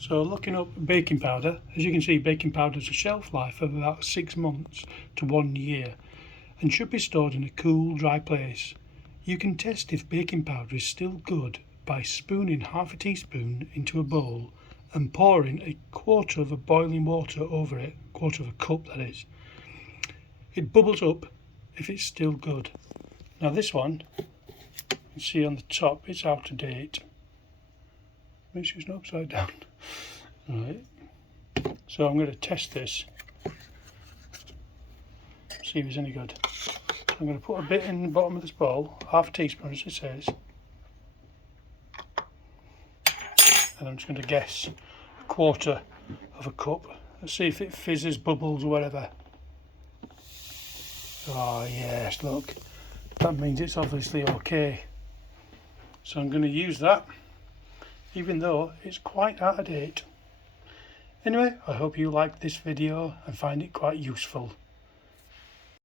So looking up baking powder, as you can see, baking powder has a shelf life of about 6 months to 1 year and should be stored in a cool, dry place. You can test if baking powder is still good by spooning half a teaspoon into a bowl and pouring a quarter of a boiling water over it, quarter of a cup that is. It bubbles up if it's still good. Now this one, you can see on the top, it's out of date. Make sure it's not upside down. Right. So I'm going to test this, see if it's any good. I'm going to put a bit in the bottom of this bowl, half a teaspoon as it says, and I'm just going to guess a quarter of a cup. Let's see if it fizzes, bubbles or whatever. Oh yes, look, that means it's obviously okay. So I'm going to use that, even though it's quite out of date. Anyway, I hope you liked this video and find it quite useful.